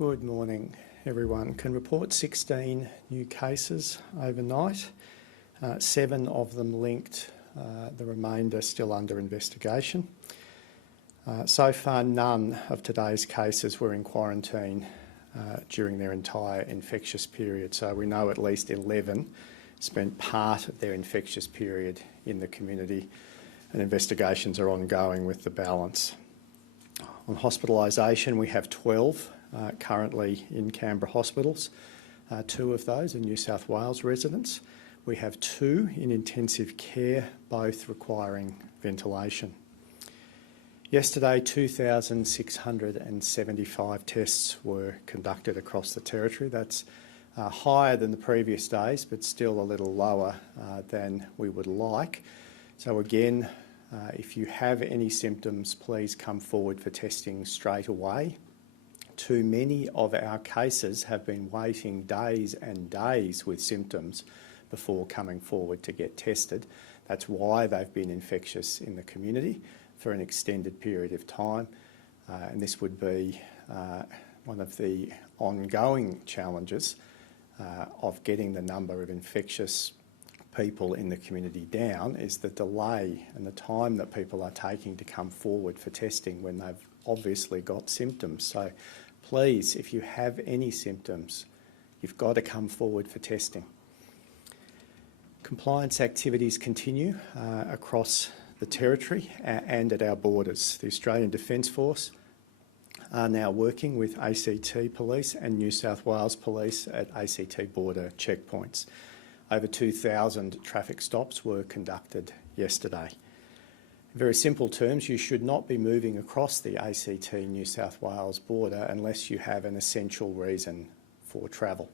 Good morning, everyone. Can report 16 new cases overnight, 7 of them linked, the remainder still under investigation. So far, none of today's cases were in quarantine during their entire infectious period, so we know at least 11 spent part of their infectious period in the community, and investigations are ongoing with the balance. On hospitalisation, we have 12 currently in Canberra hospitals. 2 of those are New South Wales residents. We have 2 in intensive care, both requiring ventilation. Yesterday, 2,675 tests were conducted across the territory. That's higher than the previous days, but still a little lower than we would like. So again, if you have any symptoms, please come forward for testing straight away. Too many of our cases have been waiting days and days with symptoms before coming forward to get tested. That's why they've been infectious in the community for an extended period of time. And this would be one of the ongoing challenges of getting the number of infectious people in the community down, is the delay and the time that people are taking to come forward for testing when they've obviously got symptoms. So please, if you have any symptoms, you've got to come forward for testing. Compliance activities continue across the territory and at our borders. The Australian Defence Force are now working with ACT Police and New South Wales Police at ACT border checkpoints. Over 2,000 traffic stops were conducted yesterday. In very simple terms, you should not be moving across the ACT New South Wales border unless you have an essential reason for travel.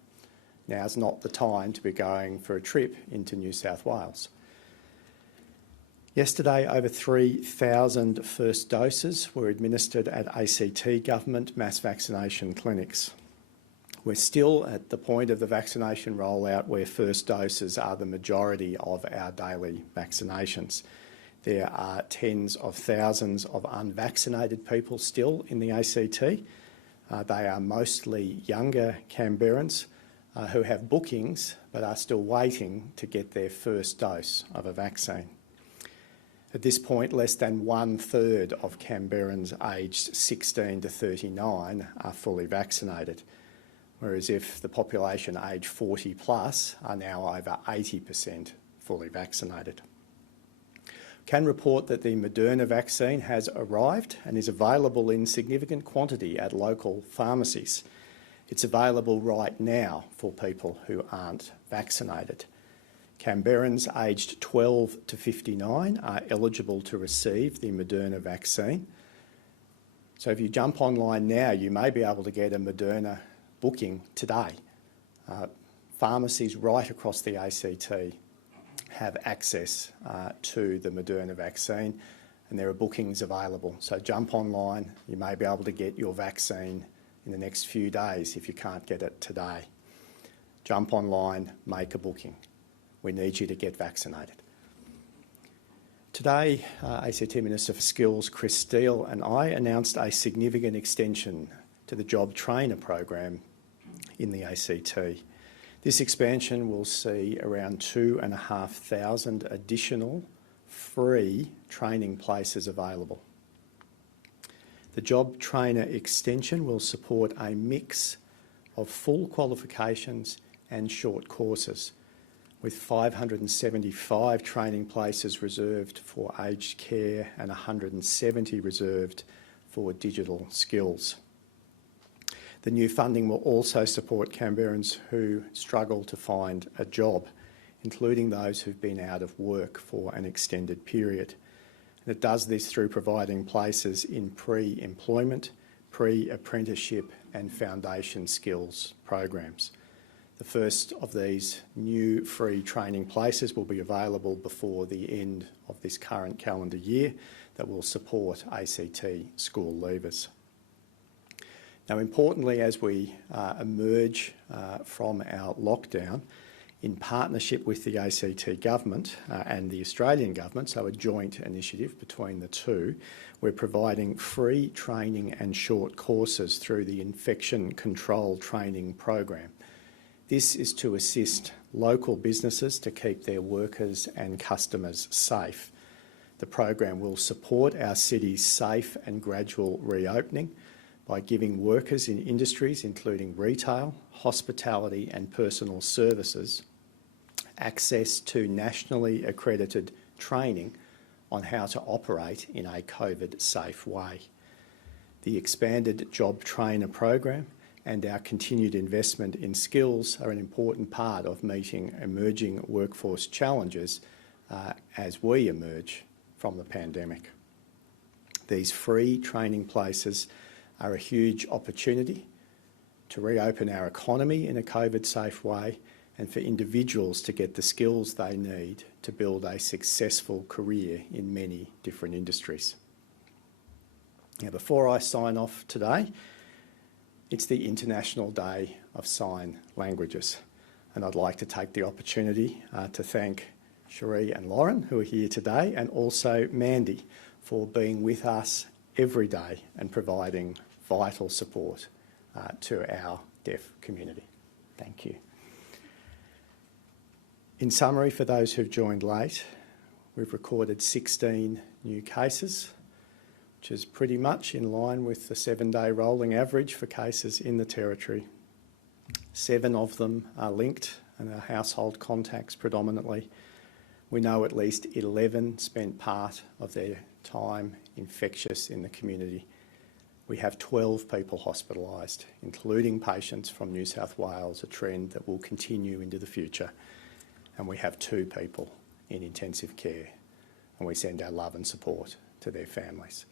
Now's not the time to be going for a trip into New South Wales. Yesterday, over 3,000 first doses were administered at ACT government mass vaccination clinics. We're still at the point of the vaccination rollout where first doses are the majority of our daily vaccinations. There are tens of thousands of unvaccinated people still in the ACT. They are mostly younger Canberrans who have bookings but are still waiting to get their first dose of a vaccine. At this point, less than 1/3 of Canberrans aged 16 to 39 are fully vaccinated, whereas if the population aged 40 plus are now over 80% fully vaccinated. Can report that the Moderna vaccine has arrived and is available in significant quantity at local pharmacies. It's available right now for people who aren't vaccinated. Canberrans aged 12 to 59 are eligible to receive the Moderna vaccine. So if you jump online now, you may be able to get a Moderna booking today. Pharmacies right across the ACT have access to the Moderna vaccine, and there are bookings available. So jump online, you may be able to get your vaccine in the next few days if you can't get it today. Jump online, make a booking. We need you to get vaccinated. Today, ACT Minister for Skills Chris Steele and I announced a significant extension to the Job Trainer program in the ACT. This expansion will see around 2,500 additional free training places available. The Job Trainer extension will support a mix of full qualifications and short courses, with 575 training places reserved for aged care and 170 reserved for digital skills. The new funding will also support Canberrans who struggle to find a job, including those who've been out of work for an extended period. And it does this through providing places in pre-employment, pre-apprenticeship and foundation skills programs. The first of these new free training places will be available before the end of this current calendar year that will support ACT school leavers. Now, importantly, as we emerge from our lockdown, In partnership with the ACT Government and the Australian Government, so a joint initiative between the two, we're providing free training and short courses through the Infection Control Training Program. This is to assist local businesses to keep their workers and customers safe. The program will support our city's safe and gradual reopening by giving workers in industries including retail, hospitality and personal services access to nationally accredited training on how to operate in a COVID-safe way. The expanded Job Trainer program and our continued investment in skills are an important part of meeting emerging workforce challenges as we emerge from the pandemic. These free training places are a huge opportunity to reopen our economy in a COVID-safe way and for individuals to get the skills they need to build a successful career in many different industries. Now, before I sign off today, it's the International Day of Sign Languages, and I'd like to take the opportunity to thank Cherie and Lauren, who are here today, and also Mandy for being with us every day and providing vital support to our deaf community. Thank you. In summary, for those who've joined late, we've recorded 16 new cases, which is pretty much in line with the 7-day rolling average for cases in the Territory. 7 of them are linked and are household contacts predominantly. We know at least 11 spent part of their time infectious in the community. We have 12 people hospitalised, including patients from New South Wales, a trend that will continue into the future. And we have 2 people in intensive care, and we send our love and support to their families.